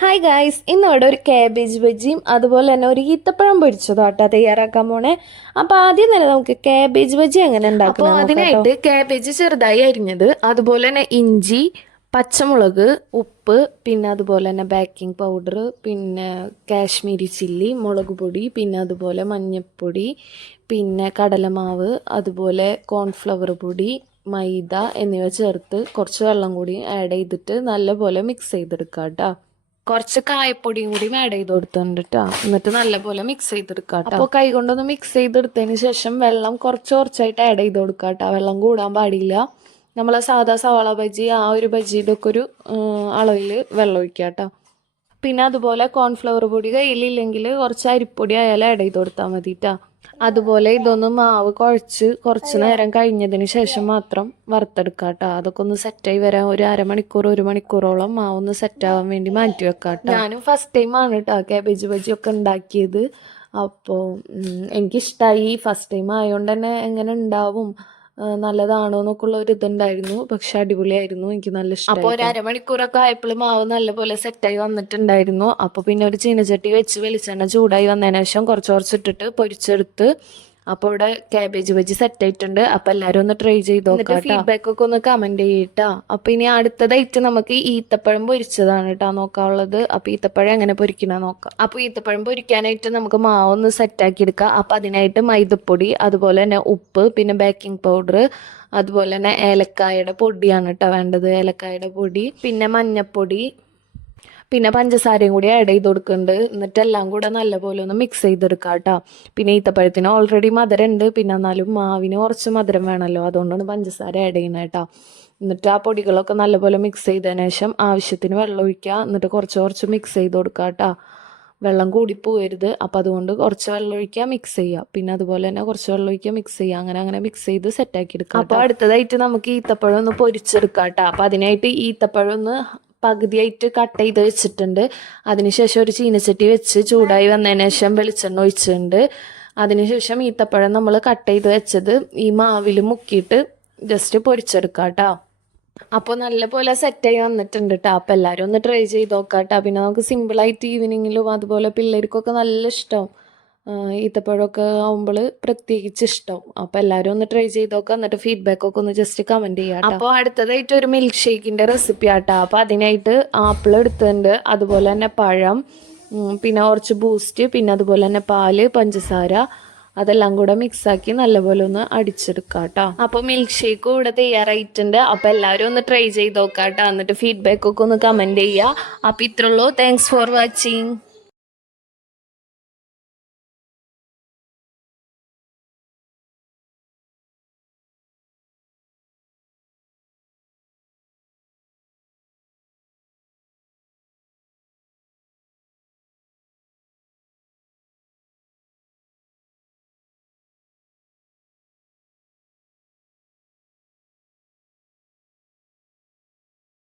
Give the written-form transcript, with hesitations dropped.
Hi guys, ഇന്നിവിടെ ഒരു cabbage ബജിയും അതുപോലെ തന്നെ ഒരു ഈത്തപ്പഴം പൊരിച്ചതാട്ടോ തയ്യാറാക്കാൻ പോണേ. അപ്പോൾ ആദ്യം തന്നെ നമുക്ക് കാബേജ് ബജി എങ്ങനെ ഉണ്ടാക്കണം. അപ്പോൾ അതിനായിട്ട് കാബേജ് ചെറുതായി അരിഞ്ഞത്, അതുപോലെ തന്നെ ഇഞ്ചി, പച്ചമുളക്, ഉപ്പ്, പിന്നെ അതുപോലെ തന്നെ ബേക്കിംഗ് പൗഡർ, പിന്നെ കാശ്മീരി ചില്ലി, മുളക് പൊടി, പിന്നെ അതുപോലെ മഞ്ഞൾപ്പൊടി, പിന്നെ കടലമാവ്, അതുപോലെ കോൺഫ്ലവർ പൊടി, മൈദ എന്നിവ ചേർത്ത് കുറച്ച് വെള്ളം കൂടി ആഡ് ചെയ്തിട്ട് നല്ലപോലെ മിക്സ് ചെയ്തെടുക്കാം കേട്ടോ. കുറച്ച് കായപ്പൊടിയും കൂടി ആഡ് ചെയ്ത് കൊടുത്തിട്ടുണ്ട് കേട്ടോ. എന്നിട്ട് നല്ലപോലെ മിക്സ് ചെയ്തെടുക്കാം കേട്ടോ. അപ്പോൾ കൈ കൊണ്ടൊന്ന് മിക്സ് ചെയ്തെടുത്തതിന് ശേഷം വെള്ളം കുറച്ച് കുറച്ചായിട്ട് ആഡ് ചെയ്ത് കൊടുക്കാം കേട്ടോ. വെള്ളം കൂടാൻ പാടില്ല. നമ്മൾ സാധാ സവാള ബജി ആ ഒരു ബജിയുടെ ഒക്കെ ഒരു അളവിൽ വെള്ളം ഒഴിക്കുക കേട്ടോ. പിന്നെ അതുപോലെ കോൺഫ്ലവർ പൊടി കയ്യിലില്ലെങ്കിൽ കുറച്ച് അരിപ്പൊടി ആയാലും ആഡ് ചെയ്ത് കൊടുത്താൽ മതി കേട്ടോ. അതുപോലെ ഇതൊന്ന് മാവ് കുഴച്ച് കുറച്ച് നേരം കഴിഞ്ഞതിന് ശേഷം മാത്രം വറുത്തെടുക്കുക കേട്ടോ. അതൊക്കെ ഒന്ന് സെറ്റായി വരാൻ ഒരു അരമണിക്കൂർ 1 മണിക്കൂറോളം മാവൊന്ന് സെറ്റാവാൻ വേണ്ടി മാറ്റി വെക്കാം കേട്ടോ. ഞാനും ഫസ്റ്റ് ടൈമാണ് കേട്ടോ കാബേജ് ബജി ഒക്കെ ഉണ്ടാക്കിയത്. അപ്പോൾ എനിക്കിഷ്ടമായി. ഫസ്റ്റ് ടൈം ആയതുകൊണ്ട് തന്നെ എങ്ങനെ ഉണ്ടാവും, നല്ലതാണോ എന്നൊക്കെ ഉള്ള ഒരു ഇതുണ്ടായിരുന്നു. പക്ഷെ അടിപൊളിയായിരുന്നു, എനിക്ക് നല്ല ഇഷ്ടം. അപ്പോൾ ഒരു അരമണിക്കൂറൊക്കെ ആയപ്പോൾ മാവ് നല്ലപോലെ സെറ്റായി വന്നിട്ടുണ്ടായിരുന്നു. അപ്പോൾ പിന്നെ ഒരു ചീനച്ചട്ടി വെച്ച് വെളിച്ചെണ്ണ ചൂടായി വന്നതിന് ശേഷം കുറച്ച് കുറച്ചിട്ടിട്ട് പൊരിച്ചെടുത്ത്. അപ്പോൾ ഇവിടെ കാബേജ് ബജി സെറ്റ് ആയിട്ടുണ്ട്. അപ്പോൾ എല്ലാവരും ഒന്ന് ട്രൈ ചെയ്ത് നോക്കാം. ഫീഡ്ബാക്ക് ഒക്കെ ഒന്ന് കമന്റ് ചെയ്യട്ടാ. അപ്പോൾ ഇനി അടുത്തതായിട്ട് നമുക്ക് ഈത്തപ്പഴം പൊരിച്ചതാണ് കേട്ടോ നോക്കാനുള്ളത്. അപ്പോൾ ഈത്തപ്പഴം എങ്ങനെ പൊരിക്കണ നോക്കാം. അപ്പോൾ ഈത്തപ്പഴം പൊരിക്കാനായിട്ട് നമുക്ക് മാവ് ഒന്ന് സെറ്റാക്കി എടുക്കാം. അപ്പോൾ അതിനായിട്ട് മൈദപ്പൊടി, അതുപോലെ തന്നെ ഉപ്പ്, പിന്നെ ബേക്കിംഗ് പൗഡർ, അതുപോലെ തന്നെ ഏലക്കായയുടെ പൊടിയാണ് കേട്ടോ വേണ്ടത്. ഏലക്കായയുടെ പൊടി, പിന്നെ മഞ്ഞൾപ്പൊടി, പിന്നെ പഞ്ചസാരയും കൂടി ആഡ് ചെയ്ത് കൊടുക്കുന്നുണ്ട്. എന്നിട്ട് എല്ലാം കൂടെ നല്ലപോലെ ഒന്ന് മിക്സ് ചെയ്തെടുക്കാം കേട്ടോ. പിന്നെ ഈത്തപ്പഴത്തിന് ഓൾറെഡി മധുരം ഉണ്ട്, പിന്നെ എന്നാലും മാവിന് കുറച്ച് മധുരം വേണമല്ലോ, അതുകൊണ്ടാണ് പഞ്ചസാര ആഡ് ചെയ്യുന്നത് കേട്ടോ. എന്നിട്ട് ആ പൊടികളൊക്കെ നല്ലപോലെ മിക്സ് ചെയ്തതിന് ശേഷം ആവശ്യത്തിന് വെള്ളം ഒഴിക്കുക. എന്നിട്ട് കുറച്ച് കുറച്ച് മിക്സ് ചെയ്ത് കൊടുക്കുക കേട്ടോ. വെള്ളം കൂടി പോകരുത്. അപ്പോൾ അതുകൊണ്ട് കുറച്ച് വെള്ളം ഒഴിക്കുക, മിക്സ് ചെയ്യുക. പിന്നെ അതുപോലെ തന്നെ കുറച്ച് വെള്ളം ഒഴിക്കുക, മിക്സ് ചെയ്യുക. അങ്ങനെ മിക്സ് ചെയ്ത് സെറ്റാക്കി എടുക്കുക. അപ്പോൾ അടുത്തതായിട്ട് നമുക്ക് ഈത്തപ്പഴം ഒന്ന് പൊരിച്ചെടുക്കാം കേട്ടോ. അപ്പോൾ അതിനായിട്ട് ഈത്തപ്പഴം ഒന്ന് പകുതിയായിട്ട് കട്ട് ചെയ്ത് വെച്ചിട്ടുണ്ട്. അതിനുശേഷം ഒരു ചീനച്ചട്ടി വെച്ച് ചൂടായി വന്നതിന് ശേഷം വെളിച്ചെണ്ണ ഒഴിച്ചിട്ടുണ്ട്. അതിനുശേഷം ഈത്തപ്പഴം നമ്മൾ കട്ട് ചെയ്ത് വെച്ചത് ഈ മാവിൽ മുക്കിയിട്ട് ജസ്റ്റ് പൊരിച്ചെടുക്കാം കേട്ടോ. അപ്പോൾ നല്ലപോലെ സെറ്റായി വന്നിട്ടുണ്ട് കേട്ടോ. അപ്പോൾ എല്ലാവരും ഒന്ന് ട്രൈ ചെയ്ത് നോക്കാം കേട്ടോ. പിന്നെ നമുക്ക് സിമ്പിളായിട്ട് ഈവനിങ്ങിലും അതുപോലെ പിള്ളേർക്കൊക്കെ നല്ല ഇഷ്ടം ഈത്തപ്പഴമൊക്കെ ആവുമ്പോൾ പ്രത്യേകിച്ച് ഇഷ്ടം. അപ്പോൾ എല്ലാവരും ഒന്ന് ട്രൈ ചെയ്ത് നോക്കുക. എന്നിട്ട് ഫീഡ്ബാക്ക് ഒക്കെ ഒന്ന് ജസ്റ്റ് കമൻറ്റ് ചെയ്യാം. അപ്പോൾ അടുത്തതായിട്ട് ഒരു മിൽക്ക് ഷേക്കിൻ്റെ റെസിപ്പി ആട്ടോ. അപ്പോൾ അതിനായിട്ട് ആപ്പിൾ എടുത്തിട്ടുണ്ട്, അതുപോലെ തന്നെ പഴം, പിന്നെ കുറച്ച് ബൂസ്റ്റ്, പിന്നെ അതുപോലെ തന്നെ പാല്, പഞ്ചസാര, അതെല്ലാം കൂടെ മിക്സാക്കി നല്ലപോലെ ഒന്ന് അടിച്ചെടുക്കാം കേട്ടോ. അപ്പോൾ മിൽക്ക് ഷേക്ക് ഇവിടെ തയ്യാറായിട്ടുണ്ട്. അപ്പോൾ എല്ലാവരും ഒന്ന് ട്രൈ ചെയ്ത് നോക്കാം കേട്ടോ. എന്നിട്ട് ഫീഡ്ബാക്ക് ഒക്കെ ഒന്ന് കമൻറ്റ് ചെയ്യുക. അപ്പോൾ ഇത്രയുള്ളൂ. Thanks for watching.